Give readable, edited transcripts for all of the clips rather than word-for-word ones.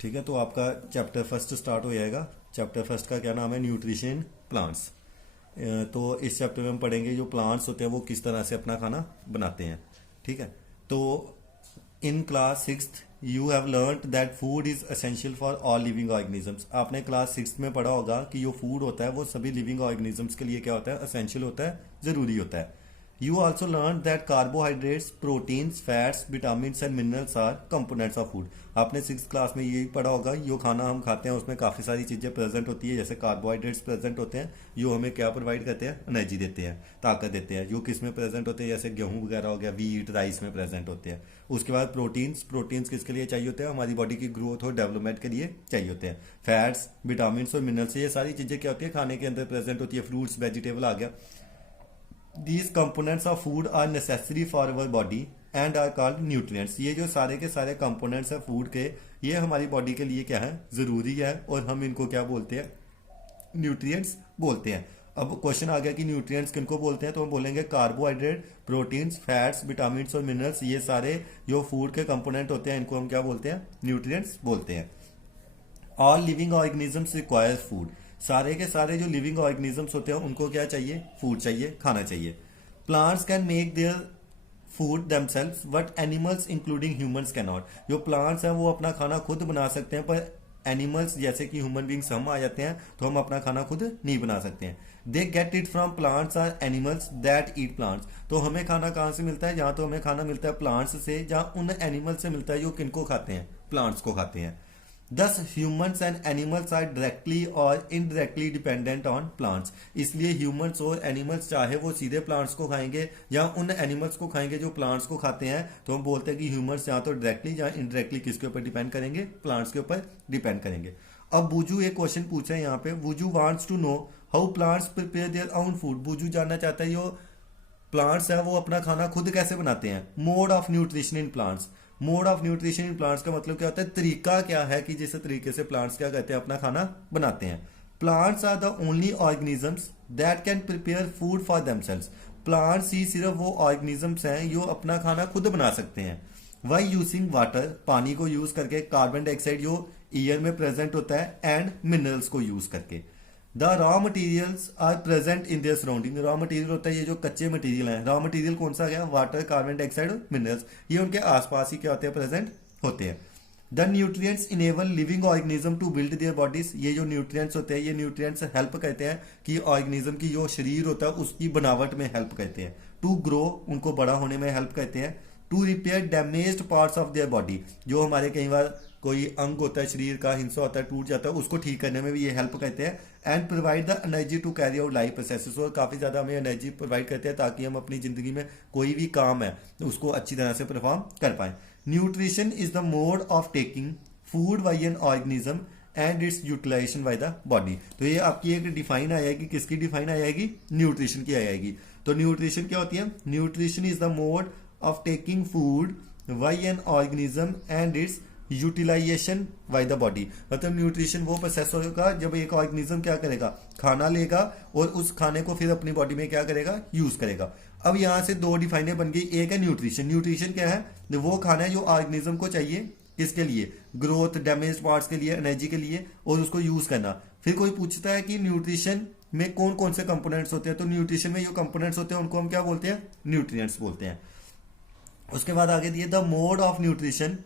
ठीक है, तो आपका चैप्टर फर्स्ट स्टार्ट हो जाएगा। चैप्टर फर्स्ट का क्या नाम है? Nutrition plants. तो इस चैप्टर में हम पढ़ेंगे जो प्लांट्स होते हैं वो किस तरह से अपना खाना बनाते हैं। ठीक है, तो in class sixth you have learn that food is essential for all living organisms. आपने क्लास सिक्स्थ में पढ़ा होगा कि जो फूड होता है वो सभी लिविंग ऑर्गेनिजम्स के लिए क्या होता है? असेंशियल होता है, ज़रूरी होता है। You also learned that carbohydrates, proteins, fats, vitamins and minerals are components of food. आपने सिक्स क्लास में यही पढ़ा होगा, जो खाना हम खाते हैं उसमें काफ़ी सारी चीज़ें प्रेजेंट होती है। जैसे कार्बोहाइड्रेट्स प्रेजेंट होते हैं जो हमें क्या प्रोवाइड करते हैं? एनर्जी देते हैं, ताकत देते हैं। जो किस में प्रेजेंट होते हैं? जैसे गेहूं वगैरह हो गया, वीट, राइस में प्रेजेंट होते हैं। उसके बाद प्रोटीन्स किसके लिए चाहिए होते हैं? हमारी बॉडी की ग्रोथ और डेवलपमेंट के लिए चाहिए होते हैं। फैट्स, विटामिन और मिनरल्स, ये सारी चीज़ें क्या होती है? खाने के अंदर प्रेजेंट होती है। फ्रूट्स, वेजिटेबल आ गया। These components of food are necessary for our body and are called nutrients. ये जो सारे के सारे कंपोनेंट्स हैं फूड के, ये हमारी बॉडी के लिए क्या है? ज़रूरी है, और हम इनको क्या बोलते हैं? न्यूट्रिएंट्स बोलते हैं। अब क्वेश्चन आ गया कि न्यूट्रिएंट्स किनको बोलते हैं, तो हम बोलेंगे कार्बोहाइड्रेट, प्रोटीन्स, फैट्स, विटामिन और मिनरल्स, ये सारे जो फूड के कंपोनेंट होते हैं इनको हम क्या बोलते हैं? न्यूट्रिएंट्स बोलते हैं। All living organisms requires food. सारे के सारे जो लिविंग ऑर्गेनिजम्स होते हैं उनको क्या चाहिए? फूड चाहिए, खाना चाहिए। Plants can make their food themselves but animals including humans can not. जो प्लांट्स हैं वो अपना खाना खुद बना सकते हैं, पर एनिमल्स जैसे कि ह्यूमन बींग्स हम आ जाते हैं तो हम अपना खाना खुद नहीं बना सकते हैं। They get it from plants or animals that eat plants. तो हमें खाना कहाँ से मिलता है? जहाँ तो हमें खाना मिलता है प्लांट्स से, जहाँ उन एनिमल से मिलता है जो किनको खाते हैं? प्लांट्स को खाते हैं। Thus humans and animals are directly or indirectly dependent on plants. इसलिए humans और animals चाहे वो सीधे plants को खाएंगे या उन animals को खाएंगे जो plants को खाते हैं, तो हम बोलते हैं कि humans या तो directly या indirectly किसके ऊपर डिपेंड करेंगे? plants के ऊपर डिपेंड करेंगे। अब बुजू एक क्वेश्चन पूछा है यहाँ पे। बुजू wants to know how plants prepare their own food. बुजू जानना चाहता है जो प्लांट्स है वो अपना खाना खुद कैसे बनाते हैं। Mode of nutrition in plants. Mode of nutrition in plants का मतलब क्या होता है? तरीका क्या है कि जिस तरीके से प्लांट्स क्या करते हैं? अपना खाना बनाते हैं। Plants are the only organisms that can prepare food for themselves. Plants ही सिर्फ वो ऑर्गेनिजम्स हैं जो अपना खाना खुद बना सकते हैं। वाई यूजिंग वाटर, पानी को यूज करके, कार्बन डाइऑक्साइड जो एयर में प्रेजेंट होता है, एंड मिनरल्स को यूज करके। The raw materials are present in their surrounding. Raw material होता है ये जो कच्चे मटीरियल हैं। रॉ मटीरियल कौन सा गया? वाटर, कार्बन डाइऑक्साइड और मिनरल्स। ये उनके आसपास ही क्या होते हैं? प्रेजेंट होते हैं। The nutrients enable living organism to build their bodies. ये जो न्यूट्रिएंट्स होते हैं, ये न्यूट्रिएंट्स हेल्प करते हैं कि ऑर्गेनिज्म की जो शरीर होता है उसकी बनावट में हेल्प करते हैं। टू ग्रो, उनको बड़ा होने में हेल्प करते हैं। To repair damaged parts of their body, जो हमारे कई बार कोई अंग होता है शरीर का, हिस्सा होता है, टूट जाता है, उसको ठीक करने में भी ये हेल्प करते हैं। And provide the energy to carry out life processes, और काफ़ी ज़्यादा हमें एनर्जी प्रोवाइड करते हैं ताकि हम अपनी ज़िंदगी में कोई भी काम है उसको अच्छी तरह से परफॉर्म कर पाएं। Nutrition is the mode of taking food by an organism and its utilization by the body. तो ये आपकी एक डिफाइन आ जाएगी। किसकी डिफाइन आ जाएगी? न्यूट्रिशन की आ जाएगी। तो न्यूट्रिशन क्या होती है? Nutrition is the mode of taking food by an organism and its utilization by the body. मतलब न्यूट्रिशन वो प्रोसेस होगा जब एक ऑर्गेनिज्म क्या करेगा? खाना लेगा और उस खाने को फिर अपनी बॉडी में क्या करेगा? यूज करेगा। अब यहां से दो डिफाइनें बन गई। एक है न्यूट्रिशन। न्यूट्रिशन क्या है? वो खाना है जो ऑर्गेनिज्म को चाहिए, किसके लिए? ग्रोथ, डैमेज पार्ट्स के लिए, एनर्जी के लिए, और उसको यूज करना। फिर कोई पूछता है कि न्यूट्रिशन में कौन कौन से कंपोनेंट्स होते हैं, तो न्यूट्रिशन में जो कंपोनेंट्स होते हैं उनको हम क्या बोलते हैं? न्यूट्रिएंट्स बोलते हैं। उसके बाद आगे दिए the mode of nutrition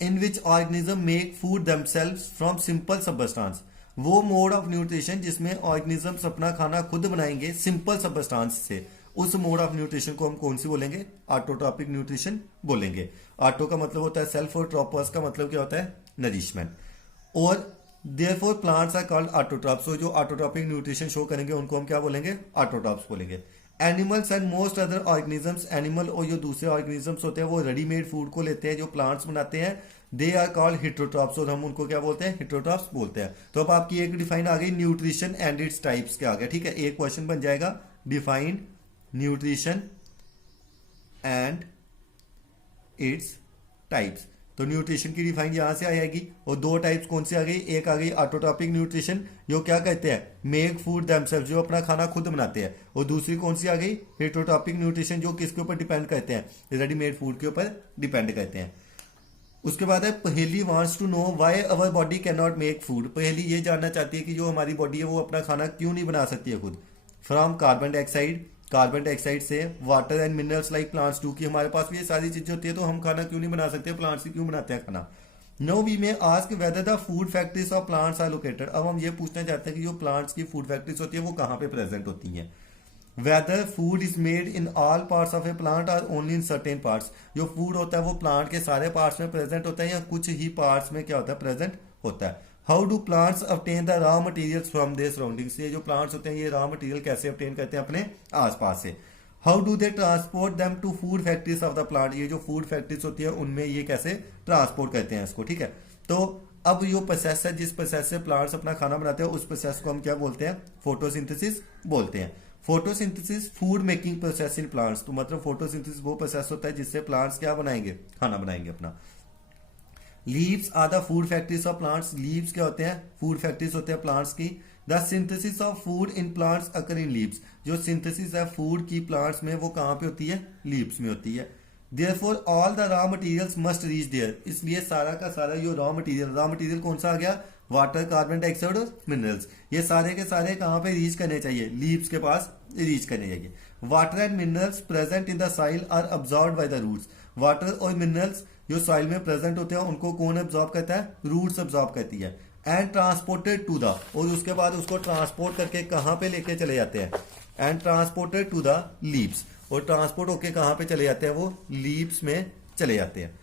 in which organism make food themselves from simple substance. वो मोड ऑफ न्यूट्रिशन जिसमें ऑर्गेनिजम्स अपना खाना खुद बनाएंगे सिंपल सबस्टांस से, उस मोड ऑफ न्यूट्रिशन को हम कौन सी बोलेंगे? ऑटोट्रॉपिक न्यूट्रिशन बोलेंगे। ऑटो का मतलब होता है सेल्फ, और ट्रोपस का मतलब क्या होता है? नरिशमेंट। और therefore plants are called autotrophs. जो ऑटोट्रॉपिक न्यूट्रिशन शो करेंगे उनको हम क्या बोलेंगे? ऑटोट्रॉप्स बोलेंगे। Animals and most other organisms, animal और जो दूसरे ऑर्गेनिजम्स होते हैं वो रेडीमेड फूड को लेते हैं जो प्लांट्स बनाते हैं। दे आर कॉल्ड हेटेरोट्रॉप्स, और हम उनको क्या बोलते हैं? हेटेरोट्रॉप्स बोलते हैं। तो अब आपकी एक डिफाइन आ गई न्यूट्रिशन एंड इट्स टाइप्स के आ गया। ठीक है, एक क्वेश्चन बन जाएगा define nutrition and its types. तो न्यूट्रिशन की डिफाइन यहाँ से आ जाएगी। और दो टाइप्स कौन सी आ गई, एक आ गई ऑटोट्रॉपिक न्यूट्रिशन जो क्या कहते हैं मेक फूड देमसेल्फ, जो अपना खाना खुद बनाते हैं, और दूसरी कौन सी आ गई हेटरोट्रॉपिक न्यूट्रिशन जो किसके ऊपर डिपेंड करते हैं रेडीमेड फूड के ऊपर डिपेंड करते हैं। उसके बाद है Paheli wants to know why our body can not make food. Paheli ये जानना चाहती है कि जो हमारी बॉडी है वो अपना खाना क्यों नहीं बना सकती है खुद। From carbon dioxide, carbon dioxide से, water and minerals like plants to, कि हमारे पास भी ये सारी चीजें होती है तो हम खाना क्यों नहीं बना सकते, प्लांट्स से क्यों बनाते हैं खाना। Now we may ask whether the food factories of plants are located. अब हम ये पूछना चाहते हैं कि जो प्लांट्स की फूड फैक्ट्रीज होती है वो कहाँ पे प्रेजेंट होती हैं। Whether food is made in all parts of a plant और ओनली इन सर्टेन पार्ट्स, जो फूड होता है वो प्लांट के सारे पार्ट्स में प्रेजेंट होता है या कुछ ही पार्ट्स में क्या होता है प्रेजेंट होता है। How do plants obtain the raw materials from there surroundings, ये जो प्लांट्स होते हैं ये रॉ मटेरियल कैसे ऑब्टेन करते हैं अपने आसपास से। How do they transport them to food factories of the plant, ये जो फूड फैक्ट्रीज होती है उनमें ये कैसे ट्रांसपोर्ट करते हैं इसको, ठीक है। तो अब जो प्रोसेस है जिस प्रोसेस से प्लांट्स अपना खाना बनाते हैं उस प्रोसेस को हम क्या बोलते हैं, फोटोसिंथेसिस बोलते हैं। Photosynthesis food making process in plants, तो मतलब फोटोसिंथेसिस वो प्रोसेस होता है जिससे प्लांट्स क्या बनाएंगे, खाना बनाएंगे अपना। Leaves are the food factories of plants, leaves क्या होते हैं, फूड फैक्ट्रीज होते हैं प्लांट्स की। The synthesis of food in plants occur in leaves, जो सिंथेसिस है फूड की प्लांट्स में वो कहाँ पे होती है, लीव्स में होती है। Therefore all the raw materials must reach there, इसलिए सारा का सारा ये रॉ मटेरियल कौन सा आ गया, वाटर, कार्बन डाइऑक्साइड और मिनरल्स, ये सारे के सारे कहाँ पे रीच करने चाहिए, लीव्स के पास रीच करने चाहिए। Water and minerals present in the soil are absorbed by the roots, water और मिनरल्स जो सॉइल में प्रेजेंट होते हैं उनको कौन अब्सॉर्ब करता है, रूट्स अब्सॉर्ब करती है। एंड ट्रांसपोर्टेड टू द, और उसके बाद उसको ट्रांसपोर्ट करके कहाँ पे लेके चले जाते हैं, and transported to the leaves, और ट्रांसपोर्ट होके कहाँ पे चले जाते हैं, वो लीव्स में चले जाते हैं।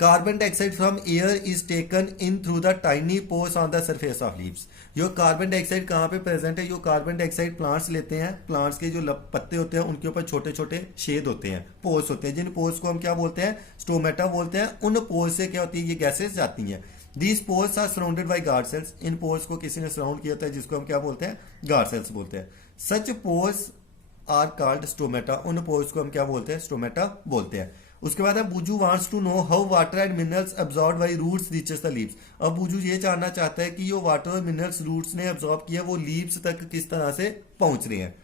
Carbon dioxide from air is taken in through the tiny pores on the surface of leaves, जो कार्बन डाइऑक्साइड कहाँ पे प्रेजेंट है, जो कार्बन डाइऑक्साइड प्लांट्स लेते हैं, प्लांट्स के जो पत्ते होते हैं उनके ऊपर छोटे छोटे छेद होते हैं, पोर्स होते हैं, जिन पोर्स को हम क्या बोलते हैं, स्टोमेटा बोलते हैं। उन पोर्स से क्या होती है, ये गैसेस जाती हैं। These pores are surrounded by guard cells, इन पोर्स को किसी ने सराउंड किया होता है जिसको हम क्या बोलते हैं, गार्ड सेल्स बोलते हैं। सच पोर्स आर कॉल्ड स्टोमेटा, उन पोर्स को हम क्या बोलते हैं, स्टोमेटा बोलते हैं। उसके बाद है Boojho wants to know how water and minerals absorbed by roots reaches the leaves. अब बुजू ये जानना चाहता है कि जो वाटर और मिनरल्स रूट्स ने अब्सॉर्ब किया वो लीव्स तक किस तरह से पहुंच रहे हैं।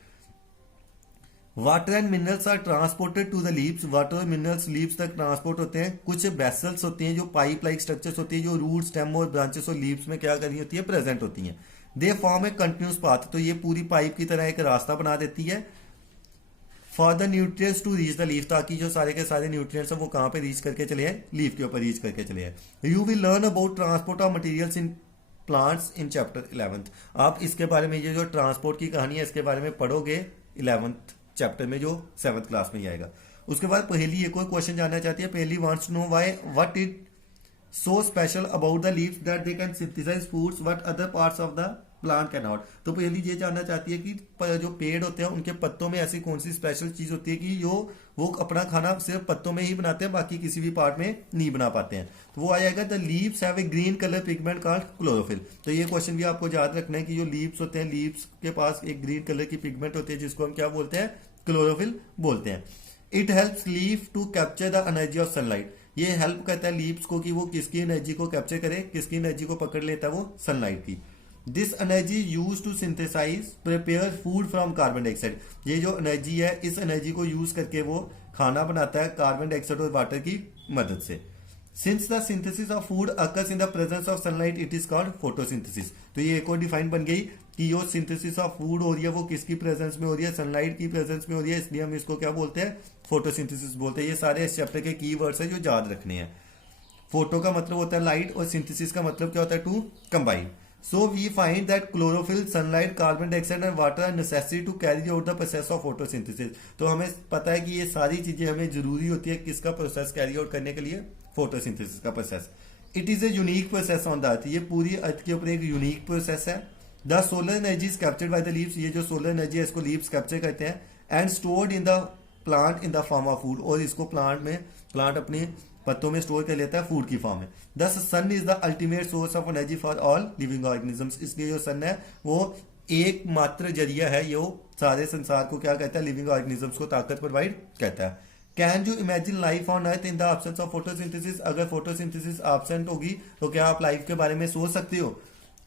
Water and minerals are transported to the leaves, water और मिनरल्स लीव्स तक ट्रांसपोर्ट होते हैं। कुछ वेसल्स होती हैं जो पाइप लाइक स्ट्रक्चर्स होती है जो रूट, स्टेम और ब्रांचेस और लीव्स में क्या करी होती है, प्रेजेंट होती हैं। They form a continuous path, तो ये पूरी पाइप की तरह एक रास्ता बना देती है for the nutrients to reach the leaf, ताकि जो सारे के सारे न्यूट्रिएंट्स हैं वो कहाँ पे रीच करके चले हैं, लीफ के ऊपर रीच करके चले हैं। You will learn about transport of materials in plants in chapter 11th, आप इसके बारे में ये जो ट्रांसपोर्ट की कहानी है इसके बारे में पढ़ोगे 11th चैप्टर में जो 7th क्लास में आएगा। उसके बाद पहली एक और क्वेश्चन जानना चाहती है, पहली wants to know why what it so special about the leaves that they can synthesize foods what other parts of the plant can not. तो पहली ये जानना चाहती है कि जो पेड़ होते हैं उनके पत्तों में ऐसी कौन सी स्पेशल चीज होती है कि जो वो अपना खाना सिर्फ पत्तों में ही बनाते हैं, बाकी किसी भी पार्ट में नहीं बना पाते हैं। तो वो आ जाएगा the leaves have a green colour pigment called chlorophyll. तो ये क्वेश्चन भी आपको याद रखना है कि जो लीव्स होते हैं, लीव्स के पास एक ग्रीन कलर की पिगमेंट होती है जिसको हम क्या बोलते हैं, क्लोरोफिल बोलते हैं। It helps leaf to capture the energy of sunlight, ये हेल्प करता है लीव्स को कि वो किसकी एनर्जी को कैप्चर करे, किसकी एनर्जी को पकड़ लेता है, वो सनलाइट की। This energy use to synthesize prepare food from carbon dioxide, ये जो एनर्जी है इस एनर्जी को यूज करके वो खाना बनाता है कार्बन डाइऑक्साइड और वाटर की मदद से। Since the synthesis of food occurs in the presence of sunlight it is called photosynthesis. तो ये एक और डिफाइन बन गई कि जो सिंथेसिस ऑफ फूड हो रही है वो किसकी प्रेजेंस में हो रही है, सनलाइट की प्रेजेंस में हो रही है, इसलिए हम इसको क्या बोलते हैं, फोटोसिंथेसिस बोलते हैं। ये सारे इस चैप्टर के की वर्ड्स है जो याद रखने हैं। फोटो का मतलब होता है लाइट और सिंथेसिस का मतलब क्या होता है, to combine. So we find that chlorophyll, sunlight, carbon dioxide and water are necessary to carry out the process of photosynthesis। तो हमें पता है कि ये सारी चीजें हमें जरूरी होती है किसका प्रोसेस कैरी आउट करने के लिए, फोटोसिंथेसिस का process. It is a unique process on the earth, ये पूरी अर्थ के ऊपर एक यूनिक प्रोसेस है। The solar energy is captured by the leaves, ये जो सोलर एनर्जी है इसको लीव्स कैप्चर करते हैं। And stored in the plant in the form of food, और इसको प्लांट अपने पत्तों में स्टोर कर लेता है फूड की फॉर्म में। Thus sun is the ultimate source of energy for all living organisms, इसलिए जो सन है वो एकमात्र जरिया है, ये सारे संसार को क्या कहता है, लिविंग ऑर्गेनिजम्स को ताकत प्रोवाइड करता है। Can you imagine life on earth in the absence of photosynthesis? अगर फोटोसिंथेसिस एब्सेंट होगी तो क्या आप लाइफ के बारे में सोच सकते हो?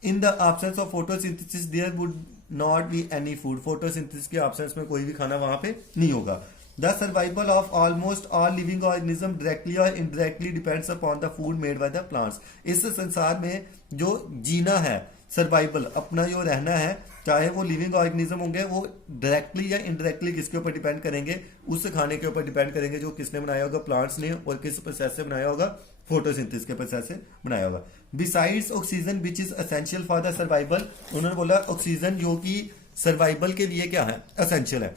In the absence of photosynthesis there would not be any food. Photosynthesis के एब्सेंस में कोई भी खाना वहां पे नहीं होगा। The survival of almost all living organism directly और indirectly depends upon the food made by the plants. इस संसार में जो जीना है, सर्वाइवल, अपना जो रहना है, चाहे वो लिविंग ऑर्गेनिज्म होंगे, वो डायरेक्टली या इनडायरेक्टली किसके ऊपर डिपेंड करेंगे? उस खाने के ऊपर डिपेंड करेंगे जो किसने बनाया होगा? प्लांट्स ने। और किस प्रोसेस से बनाया होगा? फोटोसिंथेसिस के प्रोसेस से बनाया होगा। Besides oxygen which is essential for the survival, उन्होंने बोला ऑक्सीजन जो कि सर्वाइवल के लिए क्या है? एसेंशियल है।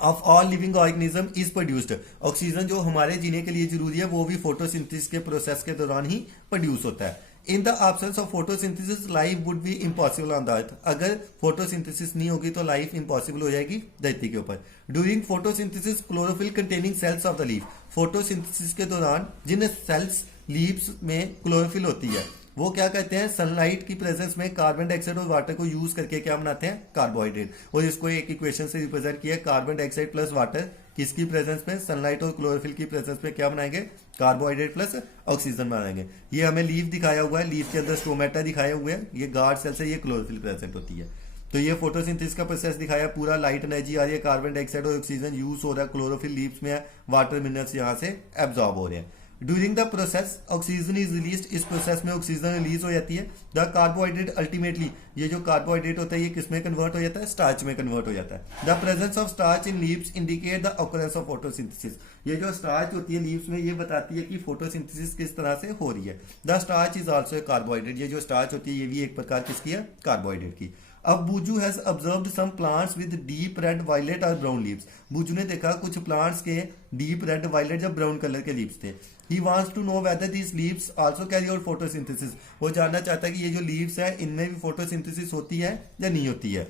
Of all living organism is produced, oxygen जो हमारे जीने के लिए जरूरी है वो भी फोटोसिंथेसिस के प्रोसेस के दौरान ही प्रोड्यूस होता है। इन the absence of photosynthesis life would be impossible on the earth, अगर फोटोसिंथेसिस नहीं होगी तो लाइफ इम्पॉसिबल हो जाएगी धरती के ऊपर। During photosynthesis chlorophyll containing cells of the leaf, photosynthesis के दौरान जिन सेल्स लीव्स में क्लोरोफिल होती है वो क्या कहते हैं? सनलाइट की प्रेजेंस में कार्बन डाइऑक्साइड और वाटर को यूज करके क्या बनाते हैं? कार्बोहाइड्रेट। और इसको एक इक्वेशन से रिप्रेजेंट किया है, कार्बन डाइऑक्साइड प्लस वाटर किसकी प्रेजेंस में? सनलाइट और क्लोरोफिल की प्रेजेंस में क्या बनाएंगे? कार्बोहाइड्रेट प्लस ऑक्सीजन बनाएंगे। ये हमें लीफ दिखाया हुआ है, लीफ के अंदर स्टोमेटा दिखाया हुआ है, ये गार्ड सेल से ये क्लोरोफिल प्रेजेंट होती है। तो ये फोटोसिंथेसिस का प्रोसेस दिखाया, पूरा लाइट एनर्जी आ रही है, कार्बन डाइऑक्साइड और ऑक्सीजन यूज हो रहा है, क्लोरोफिल लीव्स में है, वाटर मिनरल्स यहाँ से एब्जॉर्ब हो रहे हैं। During the process oxygen is release, इस प्रोसेस में ऑक्सीजन रिलीज हो जाती है। द कार्बोहाइड्रेट अल्टीमेटली, ये जो कार्बोहाइड्रेट होता है ये किसमें कन्वर्ट हो जाता है? स्टार्च में कन्वर्ट हो जाता है। The presence of starch in leaves indicate the occurrence of photosynthesis, ये जो स्टार्च होती है लीव्स में ये बताती है कि फोटोसिंथेसिस किस तरह से हो रही है। The starch is also a carbohydrate, ये जो स्टार्च होती है ये भी एक प्रकार किसकी है? कार्बोहाइड्रेट की। अब Boojho has observed some plants with deep red, violet और ब्राउन लीव्स, बुजू ने देखा कुछ प्लांट्स के डीप रेड, वायलेट या ब्राउन कलर के लीव्स थे। He wants to know whether these leaves also carry out photosynthesis, वो जानना चाहता है कि ये जो लीव्स है इनमें भी फोटोसिंथेसिस होती है या नहीं होती है।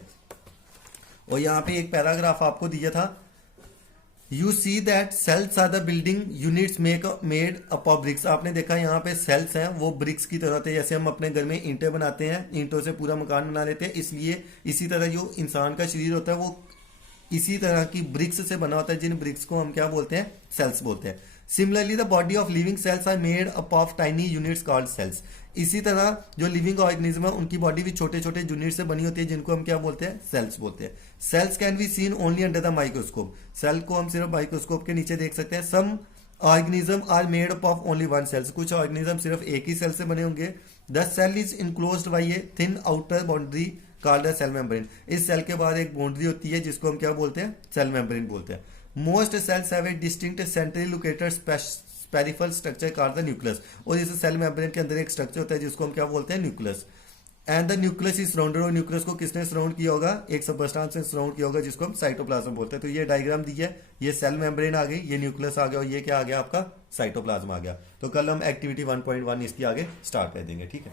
और यहाँ पे एक पैराग्राफ आपको दिया था, you see that cells are the building units made up of bricks, आपने देखा यहाँ पे सेल्स हैं वो ब्रिक्स की तरह थे, जैसे हम अपने घर में ईंटें बनाते हैं, ईंटों से पूरा मकान बना लेते हैं, इसलिए इसी तरह जो इंसान का शरीर होता है वो इसी तरह की ब्रिक्स से बना होता है, जिन ब्रिक्स को हम क्या बोलते हैं? सेल्स बोलते हैं। Similarly the body of living cells are made up of tiny units called cells, इसी तरह जो लिविंग ऑर्गेनिज्म है उनकी बॉडी भी छोटे छोटे यूनिट से बनी होती है जिनको हम क्या बोलते हैं? सेल्स बोलते हैं। Cells can be seen only under the microscope, cell को हम सिर्फ माइक्रोस्कोप के नीचे देख सकते हैं। Some organism are made up of only one cells, कुछ ऑर्गेनिज्म सिर्फ एक ही सेल से बने होंगे। The cell is enclosed by a thin outer boundary called the cell membrane, इस सेल के बाद एक बाउंड्री होती है जिसको हम क्या बोलते हैं? सेल मेम्ब्रेन बोलते हैं। Most cells have a distinct centrally located spherical structure called the nucleus, और इस सेल मेम्ब्रेन के अंदर एक स्ट्रक्चर होता है जिसको हम क्या बोलते हैं? Nucleus. And the nucleus is surrounded, और न्यूक्लियस को किसने सराउंड किया होगा? एक सबस्टेंस से सराउंड किया होगा जिसको हम साइटोप्लाज्म बोलते हैं। तो ये डायग्राम दी है, ये सेल मेम्ब्रेन आ गई, ये न्यूक्लियस आ गया और ये क्या आ गया? आपका साइटोप्लाज्म आ गया। तो कल हम एक्टिविटी 1.1 इसकी आगे स्टार्ट कर देंगे, ठीक है।